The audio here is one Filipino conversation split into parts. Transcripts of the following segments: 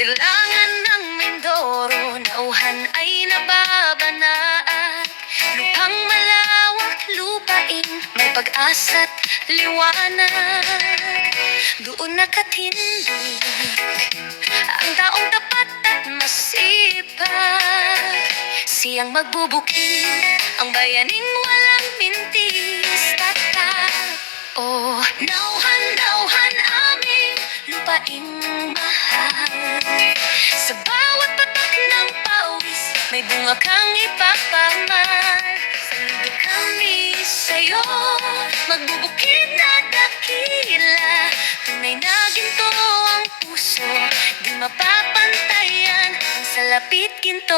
silangan ng Mindoro, nauhan ay nababana at lupang malawak, lupain may pag-asa't liwanag. Doon nakatindig ang taong tapat at masipag, siyang magbubukid ang bayaning walang mintis. Oh, nauhan, nauhan aming lupaing mahal. Sa bawat patak ng pawis, may bunga kang ipapamal. Saludo kami sa'yo, magbubukid na dakila. Tunay na ginto ang puso, di mapapantayan ang salapit ginto.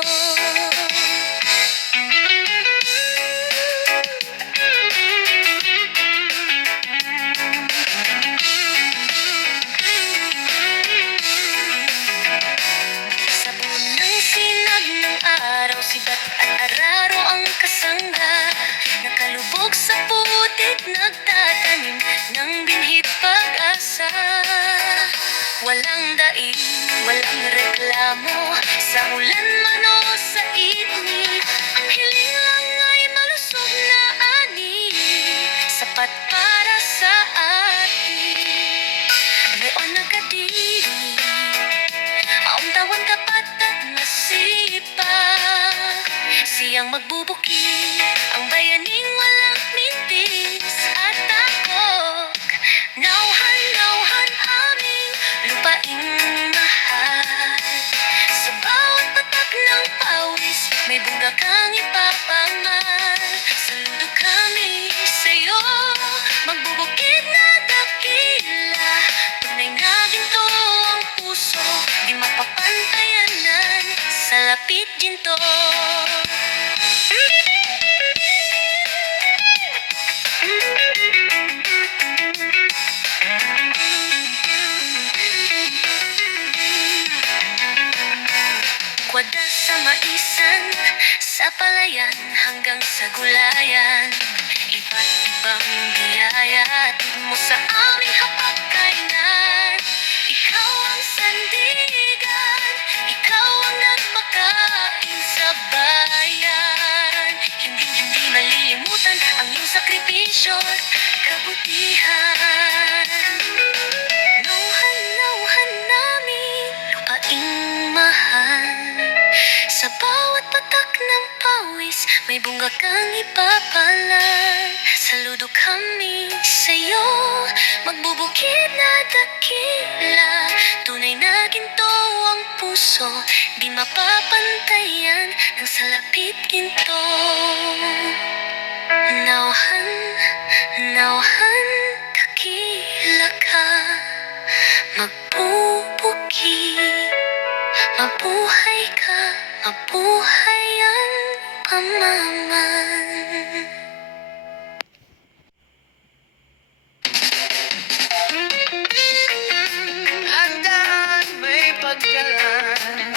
Sibat at araro ang kasangga, nakalubog sa putik, nagtatanim ng binhit pag-asa. Walang daig, walang reklamo, sa ulan man o sa init. Ang hiling lang ay malusog na ani, sapat para sa atin. Noon nagkadiri, ang tawang tapat at masipag, siyang magbubukid ang bayaning walang mintis at takot. Nauhan, nauhan aming lupaing mahal. Sa bawat patak ng pawis, may bunga kang ipapamal. Saludo kami sa'yo, magbubukid na dakila. Tunay na ginto ang puso, di mapapantayanan sa lapit ginto. Kwada sa maisan, sa palayan hanggang sa gulayan, iba't ibang biyaya atid mo sa aming hapagkainan. Ikaw ang sandigan, ikaw ang nagmakain sa bayan. Hindi malilimutan ang iyong sakripisyo at kabutihan. Nauhan, nauhan namin lupaing mahal. Sa bawat patak ng pawis, may bunga kang ipapalan. Saludo kami sa'yo, magbubukid na dakila. Tunay na ginto ang puso, di mapapantayan ng salapit ginto. Nauhan, nauhan, dakila ka, magbubukid. Mabuhay ka, mabuhay ang pamaman. Handaan may pagkalan,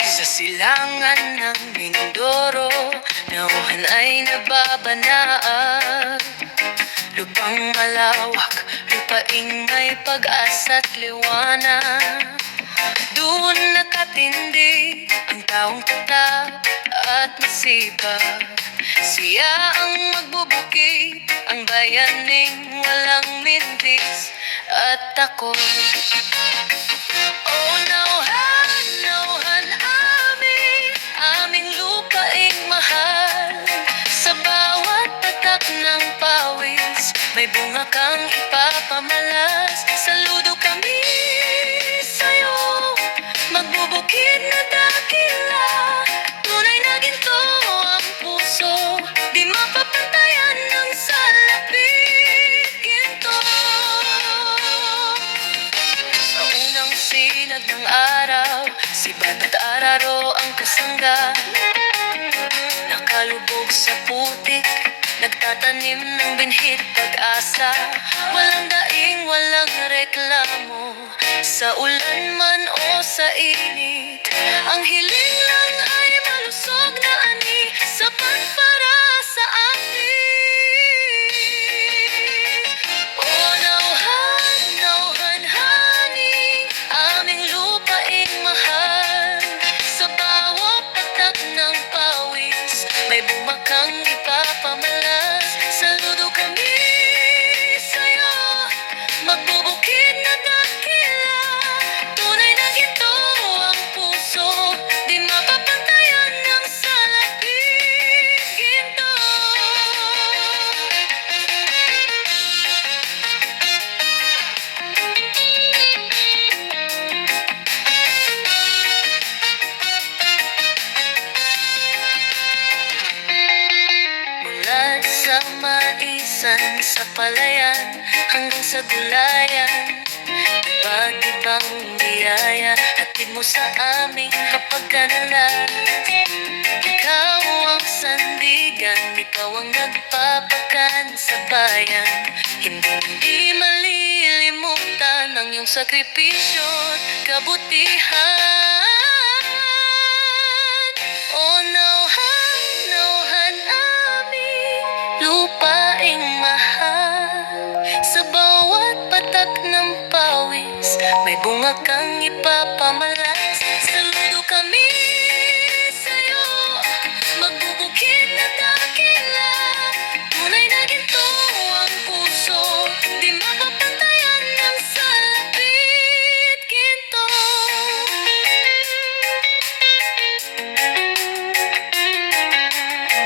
sa silangan ng Mindoro, nauhan ay nababanaan. Lupang malawak, lupaing may pag-asa't liwanag. Doon nakatindig ang taong tapat at masipag, siya ang magbubukid ang bayaning walang mintis at takot. Oh, nauhan, nauhan aming lupaing mahal. Sa bawat patak ng pawis, may bunga kang ipapamalas. Saludo kami sa'yo, magbubukid na dakila. Tunay na ginto ang puso, di mapapantayan ng salapit ginto. Sa unang sinag ng araw, sibat at araro ang kasangga, nakalubog sa putik, nagtatanim ng binhit pag-asa. Walang daing, walang reklamo, sa ulan man o sa init. Ang hiling lang ay malusog na ani, sapat para sa atin. Magbubukid na dakila, tunay na ginto ang puso, di mapapantayan ng salapit ginto. Mula sa maisan, sa palayan, hanggang sa gulayan, iba't ibang biyaya hatid mo sa amin kapag kanalan. Ikaw ang sandigan, ikaw ang nagpapakan sa bayan. Hindi malilimutan ang iyong sakripisyo't kabutihan. O nauhan, nauhan aming lupaing mahal. Sa bawat patak ng pawis, may bunga kang ipapamalas. Saludo kami sa'yo, magbubukid na dakila, tunay na ginto ang puso, di mapapantayan ng salapit ginto.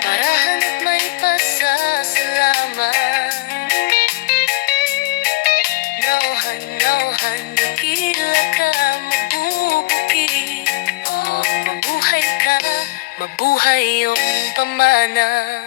Parahan at may pasasalamat. Nauhan, nauhan, dakila ka, magbubukid. Oh, mabuhay ka, mabuhay yung pamana.